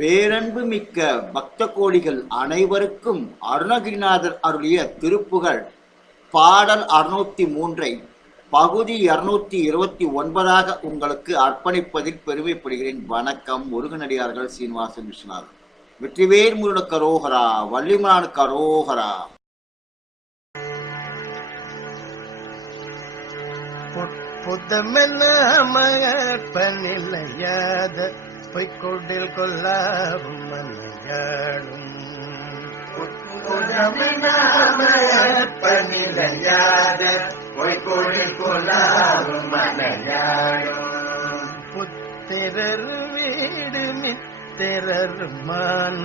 பேரன்பு மிக்க பக்த கோடிகள் அனைவருக்கும் அருணகிரிநாதர் அருளிய திருப்புகழ். பாடல் அறுநூத்தி மூன்றை பகுதி இருநூத்தி இருபத்தி ஒன்பதாக உங்களுக்கு அர்ப்பணிப்பதில் பெருமைப்படுகிறேன். வணக்கம் முருகனடியார்கள் சீனிவாசன் விஸ்வநாதன். வெற்றிவேர் முருட கரோகரா வள்ளிமலான கரோகரா புத்தமெல்லாமயற்பனில்லையாத பொய்க்கொண்டில் கொல்லாவும் மன்னையாடும் புத்தமெல்லாமயற்பனில்லையாத பொய்கொடில் கொல்லாவும் மனையாடும் புத்திரர் வீடு மித்திரர் மான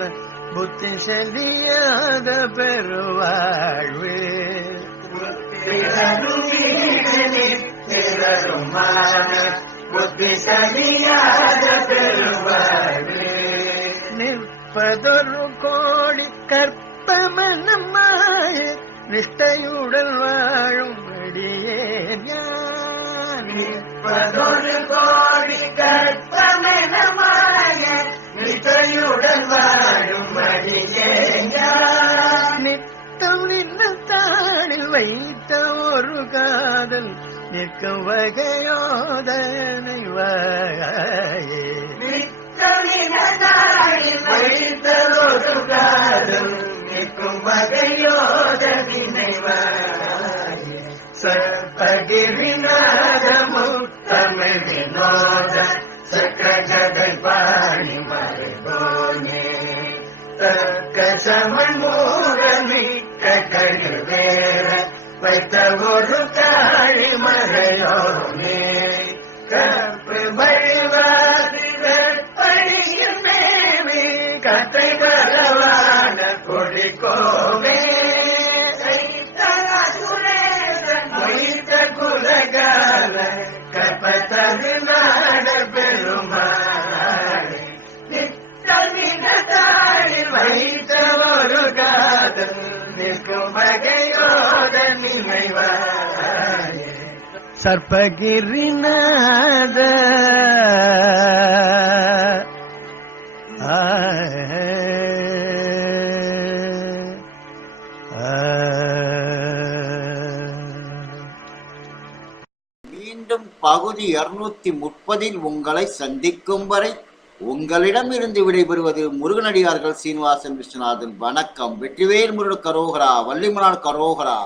புத்தி செலியாத பெருவாழ்வு. புத்தி சரியாத பெருவாழ்வு நிற்பதொரு கோடி கற்பமனமாய நிஷ்டையுடன் வாழும் அடியே நிற்பதொரு கோடி கற்பமெனமாய நிசையுடன் வாழும் அடியேயா நித்தம் நின்ன தாளில் வைத்த ஒரு காதல் நிற்கும் காதல் நிற்கும் வகையோத நினைவாய் சற்பகிரிநாத வினோத சக்கரகதை பாணி மறைபோனே தக்க சமன் மூரமிக்க கழில் வேற வைத்த ஒரு காழி மறையோனே மேவி கத்தை பலவான கொடிக்கோவே. வைத்த குலகால கற்பத்தது நாட பெருமாளே வைத்த ஒரு காதல் நிற்கும் வகையோத நினைவாயே சர்ப்பகிரிநாத மீண்டும் பகுதி இருநூத்தி முப்பதில் உங்களை சந்திக்கும் வரை உங்களிடமிருந்து விடைபெறுவது முருகனடியார்கள் சீனிவாசன் விஸ்வநாதன். வணக்கம். வெற்றிவேல் முருகன் கரோகரா வள்ளிமலால் கரோகரா.